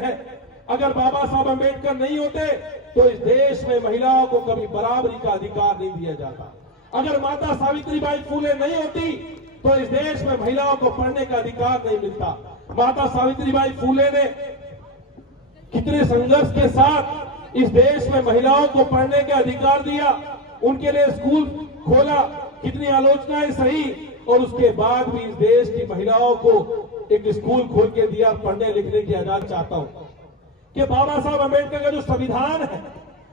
अगर बाबा साहब अम्बेडकर नहीं होते तो इस देश में महिलाओं को कभी बराबरी का अधिकार नहीं दिया जाता। अगर माता सावित्रीबाई फुले नहीं होती तो इस देश में महिलाओं को पढ़ने का अधिकार नहीं मिलता। माता सावित्रीबाई फुले ने कितने संघर्ष के साथ इस देश में महिलाओं को पढ़ने का अधिकार दिया, उनके लिए स्कूल खोला, कितनी आलोचनाएं सही, और उसके बाद भी इस देश की महिलाओं को एक स्कूल खोल के दिया, पढ़ने लिखने की आजादी। चाहता हूं कि बाबा साहब अम्बेडकर का जो संविधान है,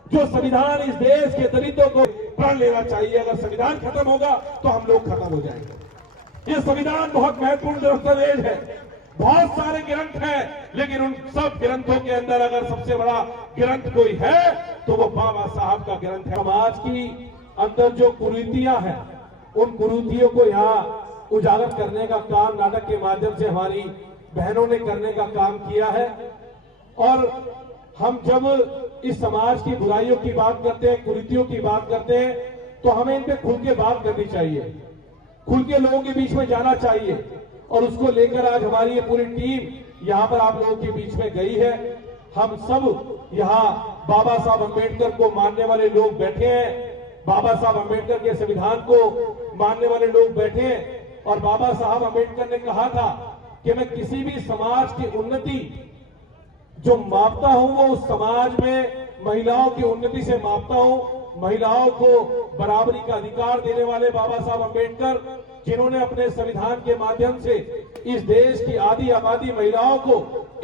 जो संविधान इस देश के दलितों को पढ़ लेना चाहिए। अगर संविधान खत्म होगा तो हम लोग खत्म हो जाएंगे। ये संविधान बहुत महत्वपूर्ण दस्तावेज है, बहुत सारे ग्रंथ हैं, लेकिन उन सब ग्रंथों के अंदर अगर सबसे बड़ा ग्रंथ कोई है तो वो बाबा साहब का ग्रंथ है। समाज की अंदर जो कुरीतियां हैं, उन कुरीतियों को यहाँ उजागर करने का काम नाटक के माध्यम से हमारी बहनों ने करने का काम किया है। और हम जब इस समाज की बुराइयों की बात करते हैं, कुरीतियों की बात करते हैं, तो हमें इन पे खुल के बात करनी चाहिए, खुल के लोगों के बीच में जाना चाहिए। और उसको लेकर आज हमारी ये पूरी टीम यहाँ पर आप लोगों के बीच में गई है। हम सब यहाँ बाबा साहब अम्बेडकर को मानने वाले लोग बैठे हैं, बाबा साहब अम्बेडकर के संविधान को मानने वाले लोग बैठे हैं। और बाबा साहब अम्बेडकर ने कहा था कि मैं किसी भी समाज की उन्नति जो मापता हूं वो उस समाज में महिलाओं की उन्नति से मापता हूं। महिलाओं को बराबरी का अधिकार देने वाले बाबा साहब अम्बेडकर, जिन्होंने अपने संविधान के माध्यम से इस देश की आधी आबादी महिलाओं को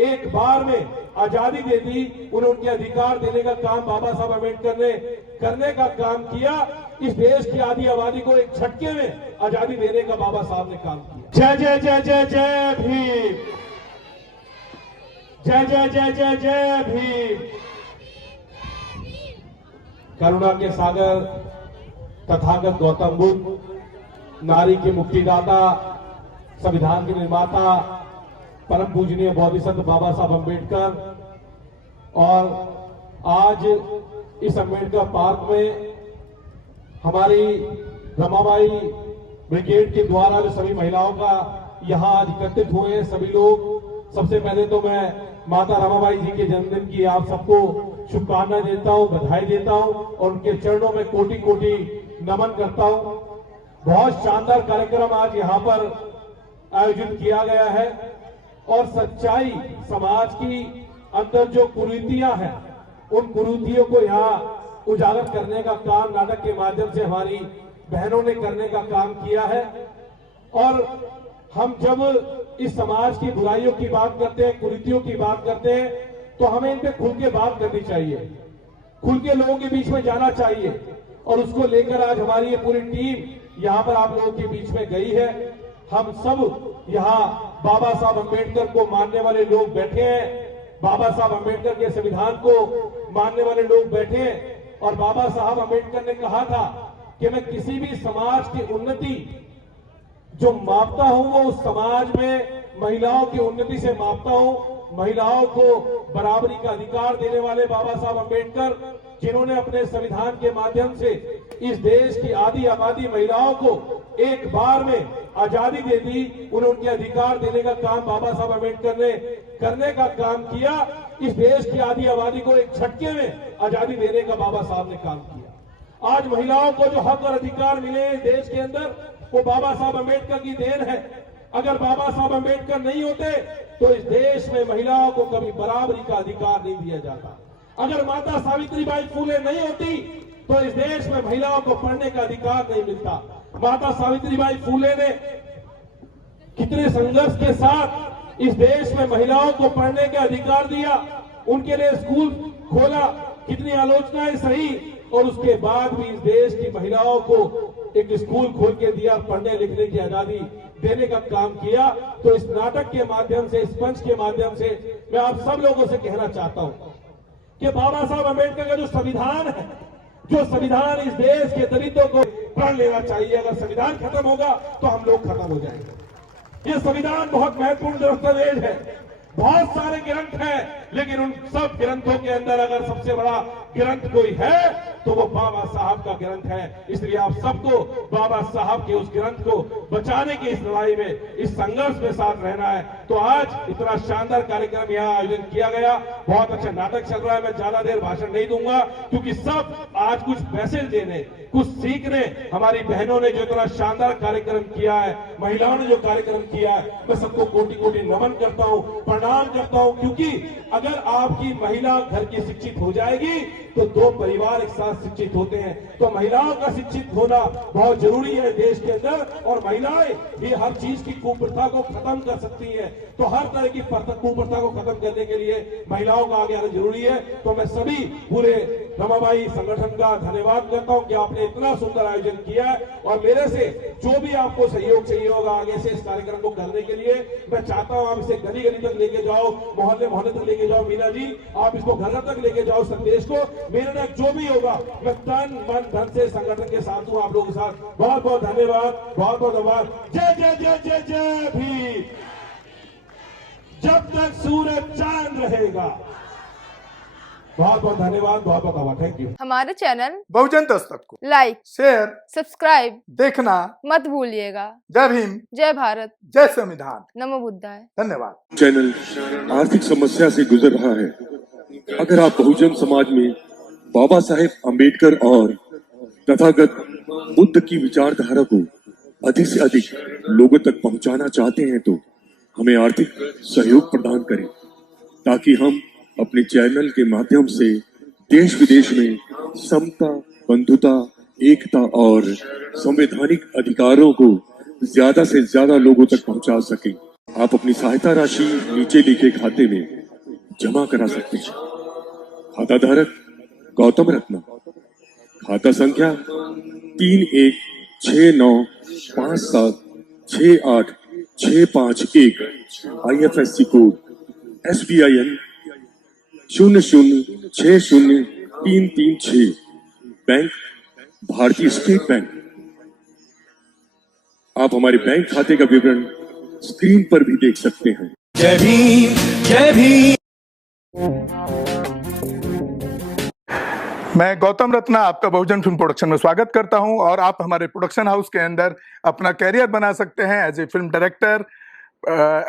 एक बार में आजादी दे दी, उन्हें उनके अधिकार देने का काम बाबा साहब अम्बेडकर ने करने का काम किया। इस देश की आधी आबादी को एक झटके में आजादी देने का बाबा साहब ने काम किया। जय जय जय जय जय भीम, जय जय जय जय जय भीम। करुणा के सागर तथागत गौतम बुद्ध, नारी के मुक्तिदाता, संविधान के निर्माता, परम पूजनीय बोधिसत्व बाबा साहब अम्बेडकर। और आज इस अम्बेडकर पार्क में हमारी रमाबाई ब्रिगेड के द्वारा जो सभी महिलाओं का यहाँ आज एकत्रित हुए हैं सभी लोग, सबसे पहले तो मैं माता रमाबाई जी के जन्मदिन की आप सबको शुभकामनाएं देता हूं, बधाई देता हूं और उनके चरणों में कोटि कोटि नमन करता हूं। बहुत शानदार कार्यक्रम आज यहाँ पर आयोजित किया गया है और सच्चाई, समाज की अंदर जो कुरीतियां हैं, उन कुरीतियों को यहाँ उजागर करने का काम नाटक के माध्यम से हमारी बहनों ने करने का काम किया है। और हम जब इस समाज की बुराइयों की बात करते हैं, कुरीतियों की बात करते हैं, तो हमें इन पे खुल के बात करनी चाहिए, खुल के लोगों के बीच में जाना चाहिए। और उसको लेकर आज हमारी ये पूरी टीम यहाँ पर आप लोगों के बीच में गई है। हम सब यहाँ बाबा साहब अम्बेडकर को मानने वाले लोग बैठे हैं, बाबा साहब अम्बेडकर के संविधान को मानने वाले लोग बैठे हैं। और बाबा साहब अम्बेडकर ने कहा था कि मैं किसी भी समाज की उन्नति जो मापता हूं वो उस समाज में महिलाओं की उन्नति से मापता हूं। महिलाओं को बराबरी का अधिकार देने वाले बाबा साहब अम्बेडकर, जिन्होंने अपने संविधान के माध्यम से इस देश की आधी आबादी महिलाओं को एक बार में आजादी दे दी, उन्हें उनके अधिकार देने का काम बाबा साहब अम्बेडकर ने करने का काम किया। इस देश की आधी आबादी को एक झटके में आजादी देने का बाबा साहब ने काम किया। आज महिलाओं को जो हक और अधिकार मिले देश के अंदर, वो बाबा साहब अम्बेडकर की देन है। अगर बाबा साहब अम्बेडकर नहीं होते तो इस देश में महिलाओं को कभी बराबरी का अधिकार नहीं दिया जाता। अगर माता सावित्रीबाई फुले नहीं होती तो इस देश में महिलाओं को पढ़ने का अधिकार नहीं मिलता। माता सावित्रीबाई फुले ने कितने संघर्ष के साथ इस देश में महिलाओं को पढ़ने का अधिकार दिया, उनके लिए स्कूल खोला, कितनी आलोचनाएं सही, और उसके बाद भी इस देश की महिलाओं को एक स्कूल खोल के दिया, पढ़ने लिखने की आजादी देने का काम किया। तो इस नाटक के माध्यम से, इस मंच के माध्यम से मैं आप सब लोगों से कहना चाहता हूं कि बाबा साहब अम्बेडकर का जो संविधान है, जो संविधान इस देश के दलितों को पढ़ लेना चाहिए। अगर संविधान खत्म होगा तो हम लोग खत्म हो जाएंगे। ये संविधान बहुत महत्वपूर्ण दस्तावेज है, बहुत सारे ग्रंथ हैं, लेकिन उन सब ग्रंथों के अंदर अगर सबसे बड़ा ग्रंथ कोई है तो वो बाबा साहब का ग्रंथ है। इसलिए आप सबको बाबा साहब के उस ग्रंथ को बचाने की इस लड़ाई में, इस संघर्ष में साथ रहना है। तो आज इतना शानदार कार्यक्रम यहाँ आयोजन किया गया, बहुत अच्छा नाटक चल रहा है। मैं ज्यादा देर भाषण नहीं दूंगा क्योंकि सब आज कुछ मैसेज देने, कुछ सीखने, हमारी बहनों ने जो इतना शानदार कार्यक्रम किया है, महिलाओं ने जो कार्यक्रम किया है, मैं सबको कोटि कोटि नमन करता हूं, प्रणाम करता हूं। क्योंकि अगर आपकी महिला घर की शिक्षित हो जाएगी तो दो परिवार एक साथ शिक्षित होते हैं। तो महिलाओं का शिक्षित होना बहुत जरूरी है देश के अंदर, और महिलाएं भी हर चीज की कुप्रथा को खत्म कर सकती है। तो हर तरह की कुप्रथा को खत्म करने के लिए महिलाओं का आगे आना जरूरी है। तो मैं सभी पूरे रमाबाई संगठन का धन्यवाद करता हूं कि आपने इतना सुंदर आयोजन किया है, और मेरे से जो भी आपको सहयोग चाहिए होगा आगे से इस कार्यक्रम को करने के लिए, मैं चाहता हूं आप इसे गली गली तक लेके जाओ, मोहल्ले मोहल्ले तक लेके जाओ। मीना जी, आप इसको घर घर तक लेके जाओ संदेश को। मेरे तक जो भी होगा मैं तन मन धन से संगठन के साथ हूं, आप लोगों के साथ। बहुत बहुत धन्यवाद, बहुत बहुत धन्यवाद। जय जय जय जय जय भीम। जब तक सूरज चांद रहेगा। बहुत बहुत धन्यवाद, बहुत बहुत आभार, थैंक यू। हमारे चैनल बहुजन दस्तक को लाइक, शेयर, सब्सक्राइब देखना मत भूलिएगा। जय भीम, जय भारत, जय संविधान, नमो बुद्धाय। धन्यवाद। चैनल आर्थिक समस्या से गुजर रहा है। अगर आप बहुजन समाज में बाबा साहेब अम्बेडकर और तथागत बुद्ध की विचारधारा को अधिक से अधिक लोगों तक पहुंचाना चाहते हैं तो हमें आर्थिक सहयोग प्रदान करें, ताकि हम अपने चैनल के माध्यम से देश विदेश में समता, बंधुता, एकता और संवैधानिक अधिकारों को ज्यादा से ज्यादा लोगों तक पहुंचा सकें। आप अपनी सहायता राशि नीचे लिखे खाते में जमा करा सकते हैं। खाता धारक गौतम रत्ना, खाता संख्या 3169576865 IFSC कोड SBIN 0060336, बैंक भारतीय स्टेट बैंक। आप हमारे बैंक खाते का विवरण स्क्रीन पर भी देख सकते हैं। जय भीम, जय भीम। मैं गौतम रत्ना आपका बहुजन फिल्म प्रोडक्शन में स्वागत करता हूं, और आप हमारे प्रोडक्शन हाउस के अंदर अपना कैरियर बना सकते हैं as a film director,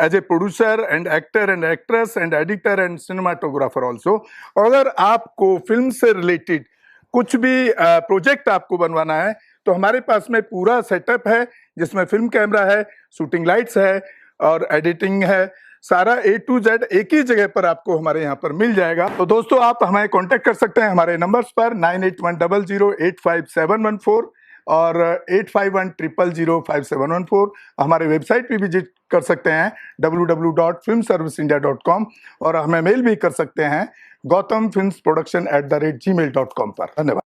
as a producer and actor and actress and editor and cinematographer also. अगर आपको फिल्म से रिलेटेड कुछ भी प्रोजेक्ट आपको बनवाना है तो हमारे पास में पूरा सेटअप है, जिसमें फिल्म कैमरा है, शूटिंग लाइट्स है और एडिटिंग है। सारा A to Z एक ही जगह पर आपको हमारे यहाँ पर मिल जाएगा। तो दोस्तों, आप हमें कांटेक्ट कर सकते हैं हमारे नंबर्स पर 9810085714 और 8510005714। हमारे वेबसाइट पे विजिट कर सकते हैं www.filmserviceindia.com, और हमें मेल भी कर सकते हैं gautamfilmsproduction@gmail.com पर। धन्यवाद।